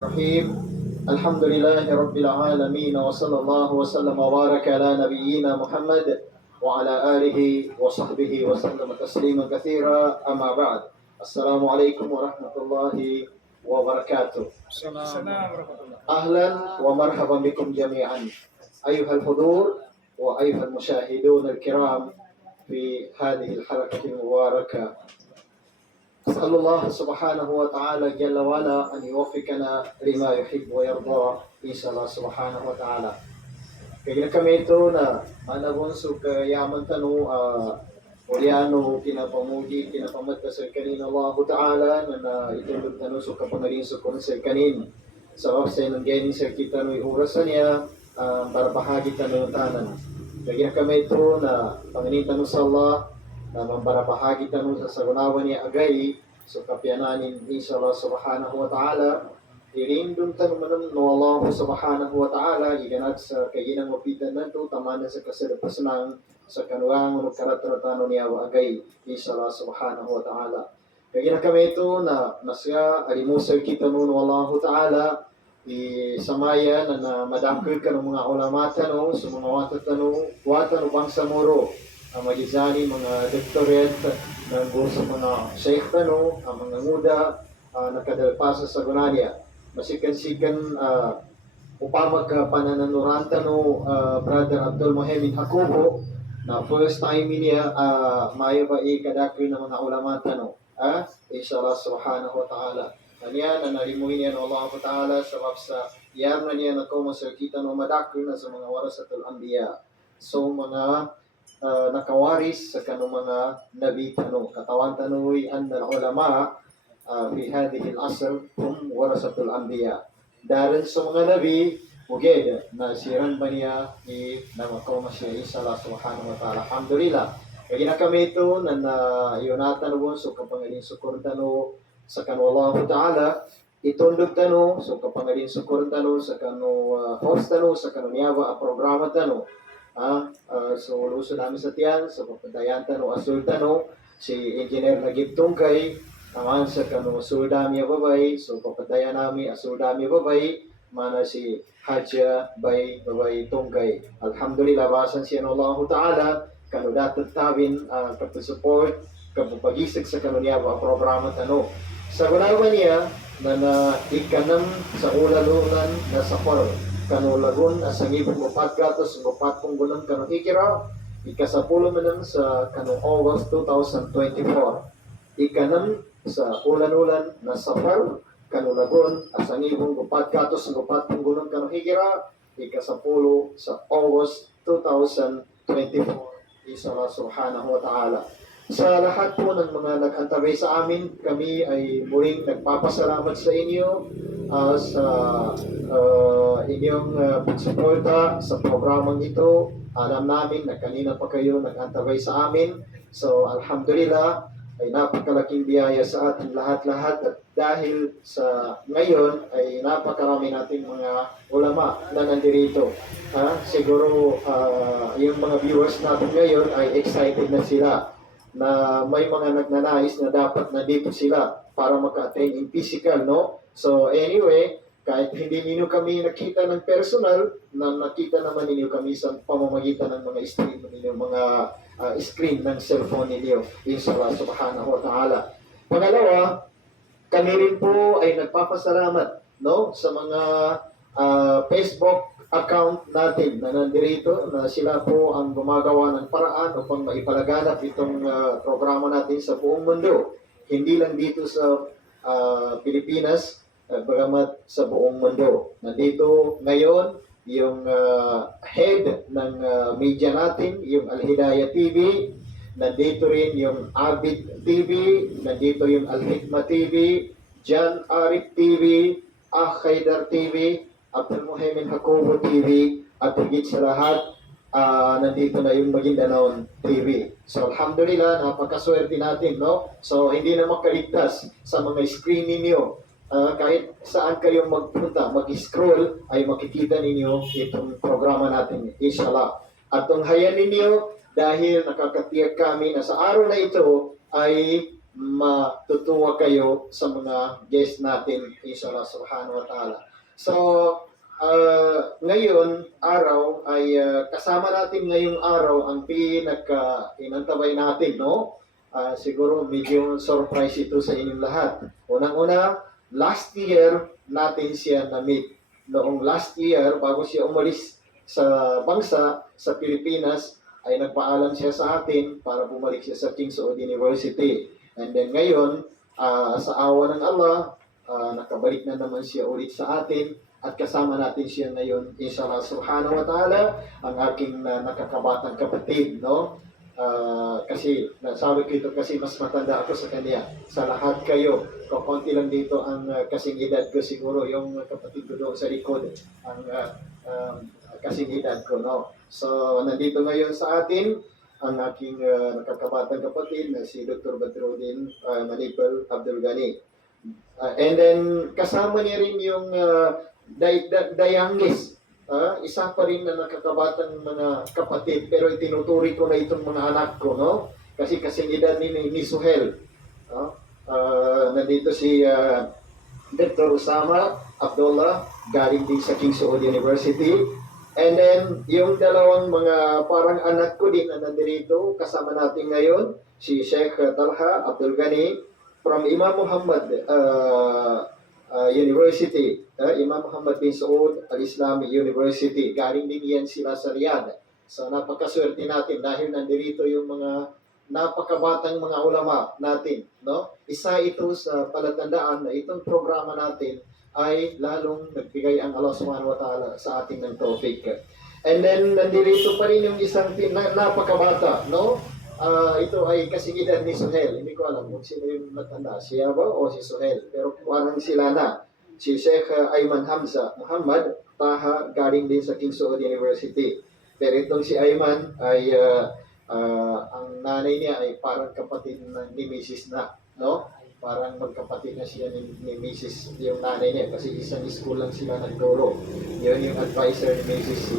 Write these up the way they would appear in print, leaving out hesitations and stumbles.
الرحيم الحمد لله رب العالمين وصلى الله وسلم وبارك على نبينا محمد وعلى آله وصحبه وسلم تسليما كثيرا أما بعد السلام عليكم ورحمة الله وبركاته. السلام ورحمة الله. أهلا ومرحبا بكم جميعا أيها الحضور وأيها المشاهدون الكرام في هذه الحلقة المباركة. أسأل الله سبحانه وتعالى جل وعلا أن يوفقنا لما يحب ويرضى إن شاء الله سبحانه وتعالى. Kaya kami ito na manabon so kayaman tanu Oriano kinapamuji kinapamata sa kanin Allah Ta'ala na itulog tanu so kapangarin so kun sa kanin sa sa nanggaling sa kita no orasan niya para bahagi tanu tanan. Kaya kami ito na panganin tanu sa Allah na mambarapahagi tanong sa sagunawan niya agay so kapyananin inshallah subhanahu wa ta'ala irindong tanong manam no Allah subhanahu wa ta'ala iganat sa kaginang mapitan nato tamana sa kasalapasanang sa kanuang no karatratan niya agay inshallah subhanahu wa ta'ala kaya kami ito na nasya alimusal kita no Allah ta'ala di samaya na madakil ka ng mga ulamatan no sa mga watan bangsa moro ang magizani mga doctorate ng sa mga sheikh tano, ang mga muda nakadalpasa sa gunanya. Masikan-sikan upamag panananuran tano Brother Abdul Mohamed Hakubo na first time niya maya ba kadakri ng mga ulama tano. Inshallah subhanahu wa ta'ala. Kanya na nalimuhin niya ng Allah Ta'ala sabab sa iyam na niya na kumasakita ng madakri na sa mga warasatul anbiya. So mga nakawaris sa kanong mga nabi tanong. Katawan tanoy ang ulama fi hadhihi al-asr hum warasatul anbiya. Dahil sa mga nabi, muged na siran ba niya ni namakaw masya inshallah subhanahu wa ta'ala. Alhamdulillah. Kaya na kami ito na yunatan mo so kapangaling sukur tano sa kanu Allah Ta'ala itundog tano so kapangaling sukur tano sa kanu host tano sa kanu niyawa programa tano. So luso namin sa tiyan, sa papandayan tanong asul tanong, si Engineer Nagib Tungkay, naman sa kanong asul dami babay, so papandayan namin asul dami babay, mana si Haja Bay Babay Tungkay. Alhamdulillah, basan siya ng Allah Ta'ala, kano datot tabin, support kapapagisig sa kanoniya ba programa tanong. Sa gunawan niya, na ikanam sa ulalunan na sa kwarol. Kanulagun asang ibig upat gatos upat kong gunang kanong ikira ikasapulo manang sa kanong August 2024 ikanam sa ulan-ulan na safar kanulagun asang ibig upat gatos upat kong gunang kanong ikira ikasapulo sa August 2024 inshallah subhanahu wa ta'ala. Sa lahat po ng mga nag-antabay sa amin, kami ay muling nagpapasalamat sa inyo sa inyong pagsuporta sa programang ito. Alam namin na kanina pa kayo nag-antabay sa amin. So, alhamdulillah, ay napakalaking biyaya sa ating lahat-lahat at dahil sa ngayon ay napakarami nating mga ulama na nandirito. Siguro yung mga viewers natin ngayon ay excited na sila na may mga nagnanais na dapat nandito sila para maka-attend in physical, no? So anyway, kahit hindi ninyo kami nakita ng personal, na nakita naman ninyo kami sa pamamagitan ng mga stream ninyo, mga screen ng cellphone ninyo, inshallah subhanahu wa ta'ala. Pangalawa, kami rin po ay nagpapasalamat, no? Sa mga Facebook account natin na nandirito na sila po ang gumagawa ng paraan upang maipalaganap itong programa natin sa buong mundo. Hindi lang dito sa Pilipinas, bagamat sa buong mundo. Nandito ngayon yung head ng media natin, yung Al-Hidayah TV, nandito rin yung Abid TV, nandito yung Al-Hikmah TV, Jan Arif TV, Khaydar TV, Abdul Mohamed Hakubo TV, at higit sa lahat, nandito na yung Maguindanao TV. So, alhamdulillah, napakaswerte natin, no? So, hindi na makaligtas sa mga screen ninyo. Kahit saan kayo magpunta, mag-scroll, ay makikita ninyo itong programa natin, inshallah. At tunghayan ninyo, dahil nakakatiyak kami na sa araw na ito, ay matutuwa kayo sa mga guest natin, inshallah subhanahu wa ta'ala. So, ngayon, araw ay kasama natin ngayong araw ang pinaka-inantabay natin, no? Siguro medyo surprise ito sa inyong lahat. Unang-una, last year natin siya na-meet. Noong last year, bago siya umalis sa bansa, sa Pilipinas, ay nagpaalam siya sa atin para bumalik siya sa King Saud University. And then ngayon, sa awa ng Allah, nakabalik na naman siya ulit sa atin at kasama natin siya ngayon, inshallah subhanahu wa ta'ala, ang aking nakakabatang kapatid, no? Kasi nasabi ko ito kasi mas matanda ako sa kanya. Sa lahat kayo, konti lang dito ang kasing edad ko siguro, yung kapatid ko doon sa likod, ang kasing edad ko, no? So, nandito ngayon sa atin, ang aking nakakabatang kapatid na si Dr. Badruddin Manipal Abdul Ghani. And then, kasama niya rin yung youngest. Isa pa rin na nakakabatang mga kapatid, pero itinuturi ko na itong mga anak ko, no? Kasi kasing edad ni Suhel. No? Nandito si Dr. Usama Abdullah, galing din sa King Saud University. And then, yung dalawang mga parang anak ko din na nandito, kasama natin ngayon, si Sheikh Talha Abdul Ghani from Imam Muhammad University, Imam Muhammad bin Saud Al-Islami University. Galing din yan sila sa Riyadh. So, napakaswerte natin dahil nandito yung mga napakabatang mga ulama natin, no? Isa ito sa palatandaan na itong programa natin ay lalong nagbigay ang Allah subhanahu wa ta'ala sa ating ng tawfiq. And then, nandito pa rin yung isang napakabata, no? Ito ay kasing edad ni Suhel. Hindi ko alam kung sino yung matanda, siya ba o si Suhel. Pero parang sila na. Si Sheikh Ayman Hamza Muhammad Taha, galing din sa King Saud University. Pero itong si Ayman ay ang nanay niya ay parang kapatid ni Mrs. na, no? Parang magkapatid na siya ni Mrs. yung nanay niya kasi isang school lang sila nagturo. Yun yung advisor ni Mrs. si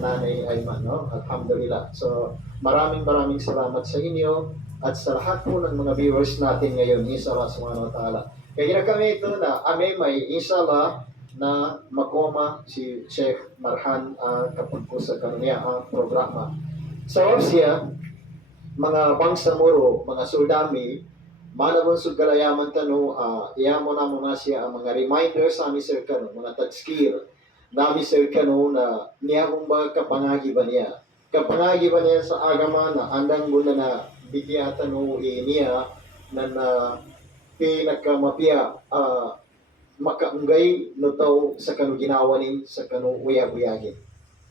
nanay Ayman, no? Alhamdulillah. So, maraming salamat sa inyo at sa lahat po ng mga viewers natin ngayon, inshallah subhanahu wa ta'ala. Kaya kami ito na may inshallah na makoma si Sheikh Marhan kapag po sa kanya programa. Sa siya, mga bangsa muro, mga sudami, manabon sud galayaman tano, iyamo na muna siya ang mga reminders sa amin sir kano, mga tagskir, nami sir kano na niya kung ba kapangagi ba niya. Kapangagi ba niya sa agama na andang guna na bigya tano niya na pinakamapia makaunggay no taw sa kanu ginawanin sa kanu uyag-uyagin.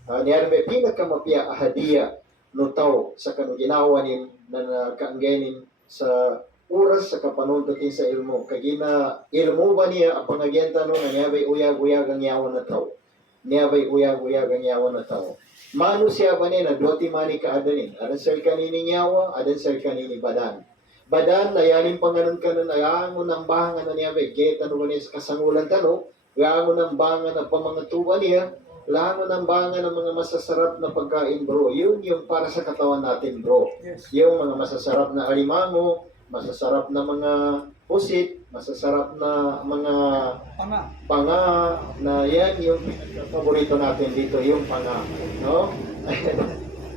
Niya may pinakamapia hadiya no taw sa kanu ginawanin na kaanggenin sa oras sa kapanuntutin sa ilmo. Kagina ilmo ba niya ang pangagyenta no na niya ba'y uyag-uyag ang yawan na tao. Niya ba'y uyag-uyag ang yawan na tao. Mano siya ba niya na doti mani ka adanin. Adan sir kanini yawa, adan sir kanini badan. Badan, nayanin panganon kanon, ayaan mo ng bangan na niya ba'y geta no niya sa kasangulan tano, ayaan mo ng bangan na pamangatuban niya, ayaan mo ng bangan ng mga masasarap na pagkain bro. Yun yung para sa katawan natin bro. Yes. Yung mga masasarap na alimango, masasarap na mga pusit, masasarap na mga panga na yan yung paborito natin dito, yung panga, no?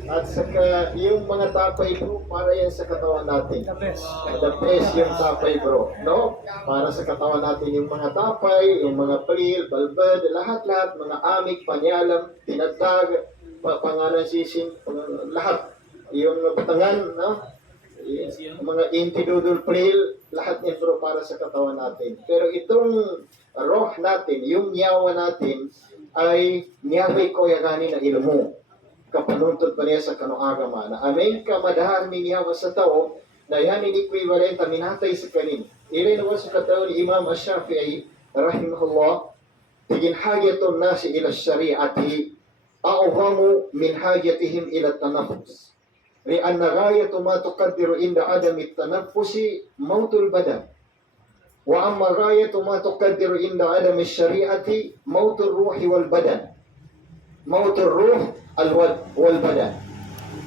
At saka yung mga tapay bro, para yan sa katawan natin. The best. The best yung tapay bro, no? Para sa katawan natin yung mga tapay, yung mga plil, balbad, lahat-lahat, mga amik, panyalam, tinatag, pangalan sisin, lahat. Yung batangan, no? Yung mga intidudul plil, lahat yan bro para sa katawan natin. Pero itong roh natin, yung nyawa natin, ay niyaway ko yagani na ilmo. Kapanuntod pa niya sa kanuagama na amin ka madahan minyawa sa tao na yan iniquivalenta minatay sa kanin. Ilay naman sa katao ni Imam Ash-Shafi'i rahimahullah, tigin hajatun nasi ila syari'ati a'uhamu min hajatihim ila tanafus. لأن غاية ما تقدر عند عدم التنفس موت البدن وأما غاية ما تقدر عند عدم الشريعة موت الروح والبدن موت الروح والبدن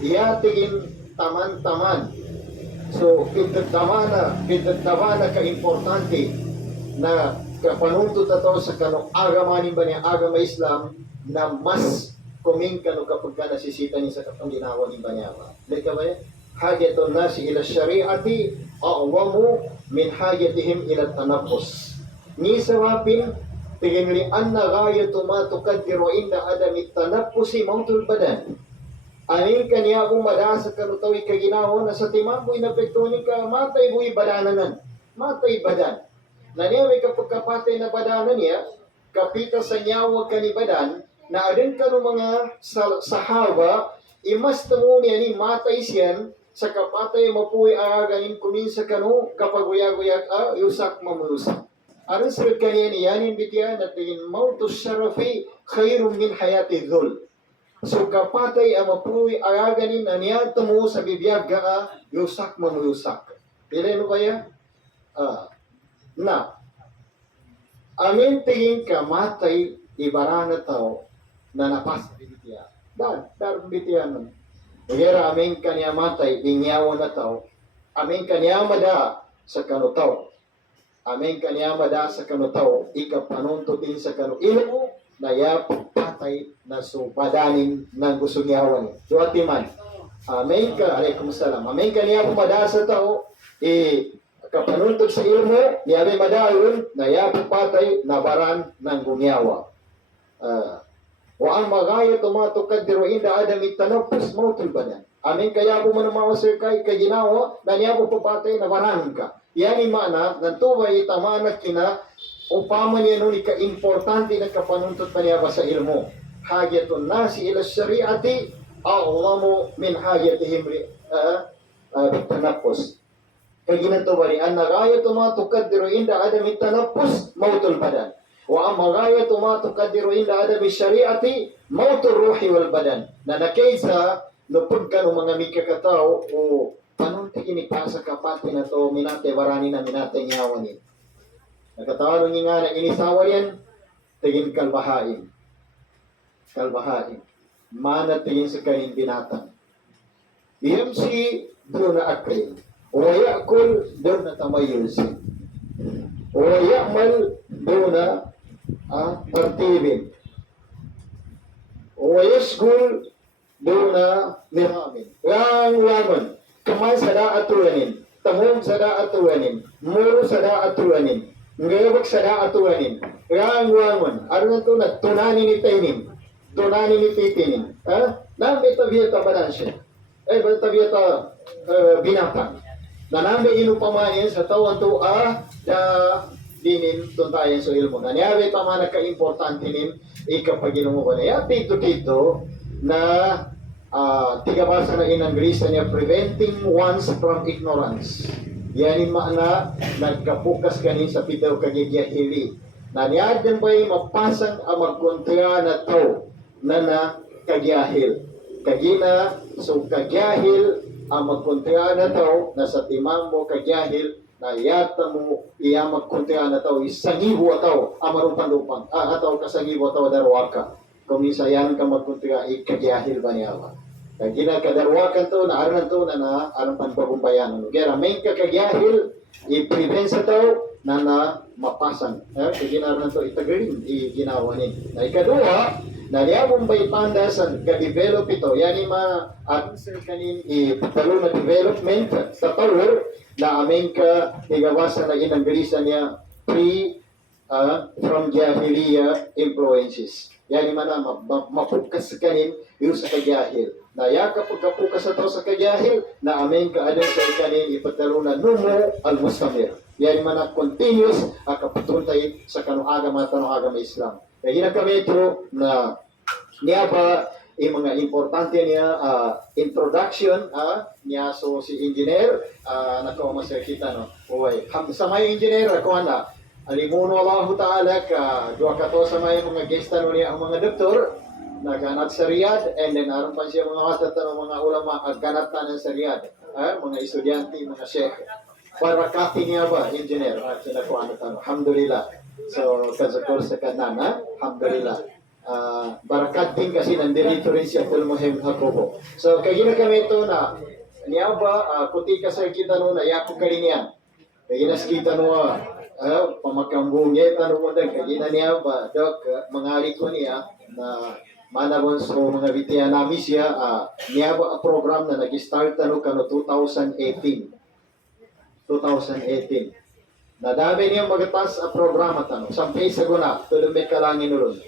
ياتين taman-taman So, pinagdamana ka-importante na kapanuntut na to sa kanong agamanin ba niya, agama Islam, na mas kuming kano kapag ka nasisita niya sa kapang ginawa ni Banyama. Lika ba yan? Hajatun nasi ila syariati, a'wamu min hajatihim ila tanapos. Ni sawapin, tingin li anna gayatu ma tukaddiru inda adami tanapusi mautul badan. Aning kaniya kung madasa kanutawi kaginawa na sa timamboy na pektonin ka, matay buhay badananan. Matay badan. Naniya may kapagkapatay na badanan niya, kapita sa nyawa ka ni badan, na adin ka ng mga sahaba, imas tamo niya ni matay siyan, sa kapatay mapuwi aganin kuminsa kanu, kapag uyag-uyag, yusak mamulusak. Aron sa kaniya ni yanin bitiyan, at tingin mautus syarafi, khairun min hayati dhul. So kapatay ang mapuwi aganin na niya tamo sa bibiyag ka, yusak mamulusak. Pilay mo kaya? Na, amin tingin ka matay ibarana tao na napas bitiya. Dar bitiya nun. Iyara amin kanya matay ingyawa na tao. Amin kanya mada sa kanutaw. Amin kanya mada sa kanutaw. Ikapanuntutin sa kanu ilmo na patay na subadanin ng gusto niyawan. Duwati man. Amin ka. Alaikum salam. Amin kanya mada sa tao. Kapanuntog sa ilmo, niyabi madayon, na patay na baran ng gumyawa. Wa ang magaya tumatukad diro inda adami tanapus mautul badan. Amin kaya po manumawasir kay ginawa, na niya po papatay na baran ka. Yan mana, nantuway tamanat kina, upama niya nun ika-importante na kapanuntot pa niya ba sa ilmo. Hajatun nasi ila syariati, a'ulamu min hajatihim tanapus. Kaya ginatawari, ang nagaya tumatukadiro inda adami tanapus, mautul badan. Wa ang magaya tumatukadiro inda adami syariati, mautul ruhi wal badan. Na nakaysa, lupod ka ng mga mikakataw, o panunti inipasa kapati na to, minate barani na minate nyawanin. Nagkatawa nung nga na inisawa yan, tingin kalbahain. Kalbahain. Mana tingin sa kanin binatang. Iyamsi, doon na akril. ويأكل دون تميز ويعمل دون ترتيب ويشغل دون نظام وان كما سدا أتوانين تموم سدا أتوانين مورو سدا أتوانين ngayabak sada atuanin wang aron to na tunani ni tainin tunani ni titinin na beta balansya beta binatang na namin inupamanin sa tawang to da dinin tuntayan sa ilmo. Na niyawi pa man nagka-importante nin ikapaginumo ko na. Ya tito na tigabasa na inang grisa niya preventing ones from ignorance. Yan yung na nagkapukas kanin sa pitaw kagigiyahili. Na niyadan ba'y mapasang ang magkontra na tao na kagiyahil. Kagina, so kagiyahil ang magkontra na tao na sa timang mo kagiyahil na yata mo iya magkontra na tao isangibo tao amarupang-lupang ataw kasangibo tao darwaka kung isayan ka magkontra ikagiyahil ba niya ba kagina kadarwakan to na aran to na aran panpagumbayan kaya main ka kagiyahil i-prevent sa tao na mapasan kagina aran to itagarin iginawanin na ikaduha na niya Mumbai Panda sa ga-develop ito, yan yung answer kanin ipatalo na development sa tower na aming ka higawasan na inanggalisan niya from Jahiliya influences. Yan yung mapukas kanin yung sa kajahil. Na ya kapag kapukas ito sa kajahil, na aming ka anong sa kanin ipatalo na numo al-mustamir. Yan yung continuous kapatuntay sa kanong agama Islam. Kaya kami ito na niya ba yung mga importante niya introduction niya so si engineer nako masakita no oy sa may engineer ako na alimuno Allah Ta'ala ka duwa ka to sa may mga guest no niya ang mga doktor naganap sa Riyadh and then aron pa siya mga katatanong mga ulama ganap tanan sa Riyadh mga estudyante mga sheikh para kati niya ba engineer sinakuha na tanong alhamdulillah so kazakor sa kanan alhamdulillah barakat din kasi nandito rin si Abdul Muhim Hakobo so kaya kami ito na niya ba, kuti ka sa kita no, na yaku kalinya. Kaya nas kita no, pamakambungit, ano mo na, kaya niya ba, dok, mangalit ko niya, na manabon so mga bitiya namin siya, niya ba, program na nag-start ano, kano 2018. 2018. Nadami niya magatas a programa tano. Sampay sa guna, tulong may kalangin ulun.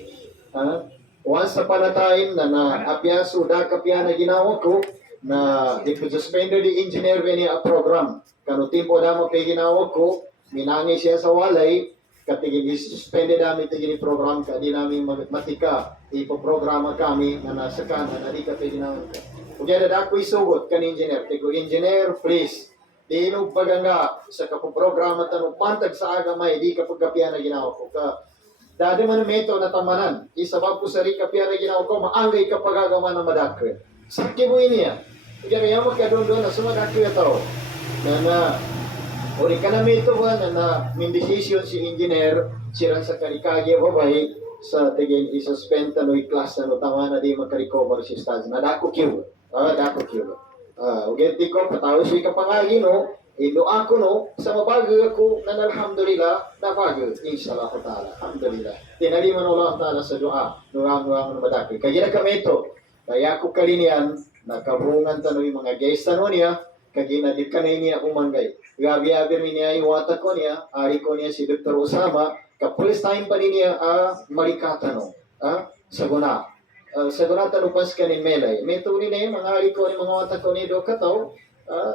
Once upon a time na na-apya, suda kapya na ginawa ko, na suspended the engineer niya a program. Kano timpo na mo kay ginawa ko, minangi siya sa walay, katigin suspended namin tigin program ka, di namin matika, ipoprograma kami na nasa kanan, na di ka pwede namin ka. Kaya na ako'y sugot kan engineer, tigo engineer, please, di inugbaga nga sa kapoprograma tanong pantag sa agamay, di kapag kapya na ginawa ko ka. Dati man meto na tamanan, isabab ko sa rin kapya na ginawa ko, maangay kapag agaman na madakre. Sakit mo niya. Kaya kaya magkadon-don na sumadakre ito. Na uri ka na meto ba na mindesisyon si engineer, sirang sa karikagya babay, sa tigil isuspend tano'y class na no, tama na di makarecover si stage. Nadako kiyo. Dako kiyo. Ugenti ko, patawag siya kapangagi, no? Doa ko, no? Sa mabago ako, na alhamdulillah, nabago. Inshallah ta'ala. Alhamdulillah. Tinaliman Allah ta'ala sa doa. Doa na madaki. Kaya na kami ito. Kaya ko kalinian, nakabungan tanong yung mga guys tanong niya, kaya na di ka na niya umanggay. Gabi-abi niya iwata ko niya, ari ko niya si Dr. Osama, kapulis time pa niya malikata, no? Sa guna. Sa guna tanong pas kanin melay. May tuli na yung mga ari ko ni mga wata ko ni do kataw,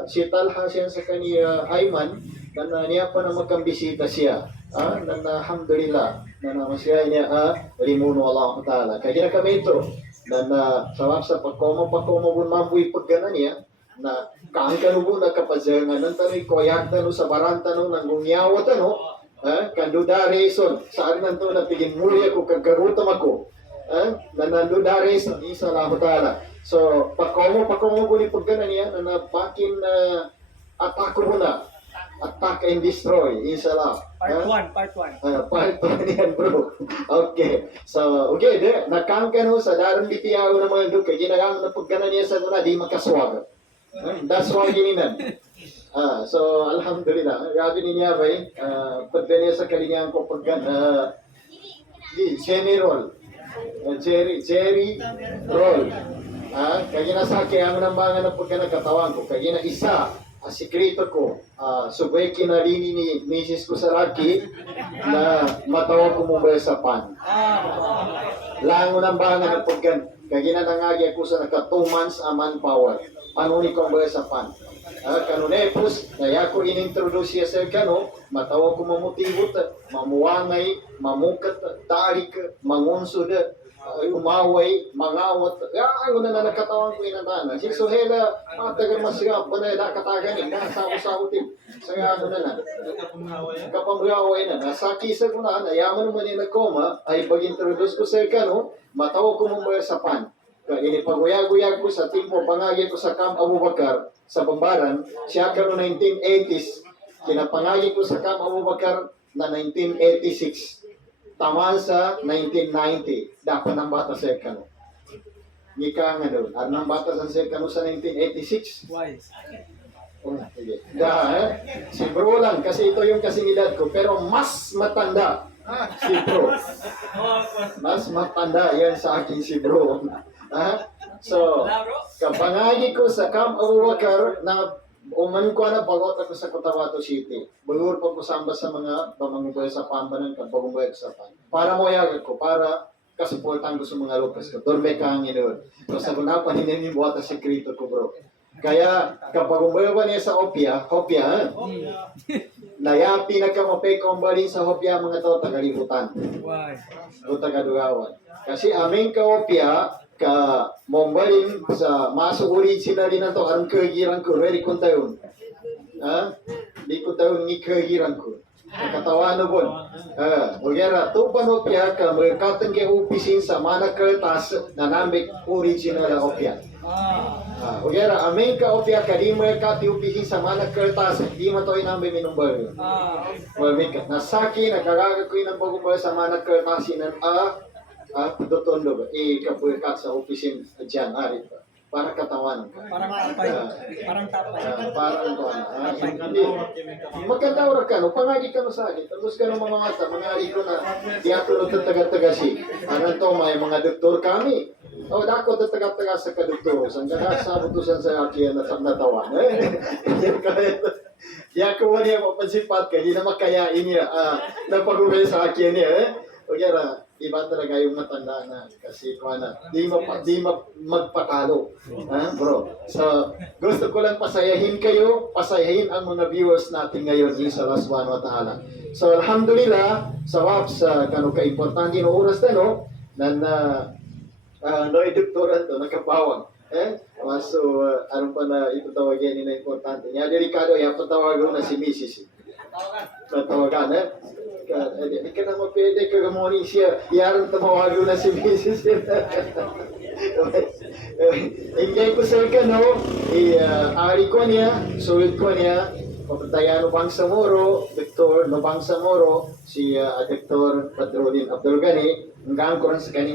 si Talha siya sa kaniya Ayman, na niya pa na magkambisita siya. Na alhamdulillah, na naman siya niya limuno Allah Ta'ala. Kaya na kami ito, na sa pagkomo bun mambuy paggana niya, na kaangkanubo na kapazangan ng tano'y koyak tano sa baranta no, nang gungyawa tano, kanduda reason, saan nanto na tigin muli ako, kagarutam ako, na nanduda reason, isa Allah Ta'ala. So, pakomo ko ni pagkana niya, na napakin na attack ko na. Attack and destroy, inshallah. Part 1, part 1. Part 1 yan, bro. Okay. So, okay, nakangkan ho sa darang bitiyaw na mga duka, ginagamit na pagkana niya sa muna, di makaswag. That's why gininan. So, alhamdulillah. Gabi niya ba pagka niya sa kalinyan ko pagkana, Jenny Roll. Jerry Roll. Kaya na sa akin, ang nambangan na pagka nagkatawan ko, kaya na isa, sikreto ko, subay kinalini ni Mrs. ko sa laki, na matawa ko mo ba sa pan. Lango nambangan na pagka, kaya na nangagi ako sa naka 2 months a manpower. Ano ni ko ba sa pan. Kanunepos, kaya ko inintroduce siya sa kano, matawa ko mamutibot, mamuwangay, mamukat, tarik, mangunsod, umaway, mangawat, ano na nakatawang ko inanana. Si Sohela, matagal masirap, na nakatagan eh, nasamo-samutin. Saya ano na kapamuyaway na, nasa kisa ko na, ayaman naman yung nagkoma, ay pag-introduce ko sa kano, matawa ko mamaya sa pan. Ini paguyag-uyag ko sa timpo, pangagin ko sa Camp Abu Bakar, sa Bambaran, siya karon 1980s, kinapangagin ko sa Camp Abu Bakar na 1986. Tama sa 1990, dapat ng bata sa Ekano. Nika nga doon, at ng bata sa Ekano sa 1986. Why? Sige. Si bro lang, kasi ito yung kasingidad ko, pero mas matanda si bro. Mas matanda yan sa akin si bro. So, kapangagi ko sa Camp Abu Bakar na uman ko na bagot ako sa Cotabato City. Bagur pa ko samba sa mga pamangubay sa pampanan ka, pagumubay sa pan. Para mo yagag ko, para kasuportan ko sa mga lukas ko. Dorme ka ang inoon. So, sa gunapan, hindi mo buhat ang sekreto ko, bro. Kaya, kapag umbayo ba niya sa Hopia, nayapi na ka mapay-combalin sa Hopia mga tao tagalibutan. Why? O tagadugawan. Kasi aming ka Hopia, ka mombalin sa maso original din na to, ang kagiran ko, very kuntayon. Di ko tayo ni kagiran ko. Katawan no bon. Ugyara, to panopia ka, magkatan kay opisin sa mana kertas na nambik original na Hopia. Ugyara, aming ka Hopia ka, di mo kati opisin sa mana kertas, di mo to inambi minumbal. Well, nasaki, nakagaga ko yung pagumbal sa mana kertas, sinan putotondo ba? Kapulikat sa opisin dyan, arit pa. para katawan. Parang tapay. Parang tapay. Parang kuan. Hindi. Magkanda ora ka, no? Pangagi ka no sa akin. Tapos ka no mga mata, mangari ko na di ako no taga-taga si. Ano to, may mga doktor kami. O, dako taga-taga sa kadoktor. Sang kada sa butusan sa akin na natawa. Di ako wala mapansipat ka, di na makayain niya. Napag-uwi sa akin niya. O kaya, iba talaga yung matanda na kasi kung ano, di magpatalo. Bro. So, gusto ko lang pasayahin kayo, pasayahin ang mga viewers natin ngayon sa Allah subhanahu wa ta'ala. So, alhamdulillah, sa kano ka-importante ng oras na, no? Doktoran to, nakapawag. So, ano pa na ipatawagin nila importante. Nga, delikado, yung patawagan na si Mrs. Natawagan, Hindi ka na mapwede ka gamoni siya. Yarang tamawagan na si Mrs. Ingay ko sa no, ari ko niya, sulit ko niya, papataya no bang Samoro, Dr. no bang Samoro, si Dr. Badruddin Abdul Ghani, hanggang ko rin sa kanin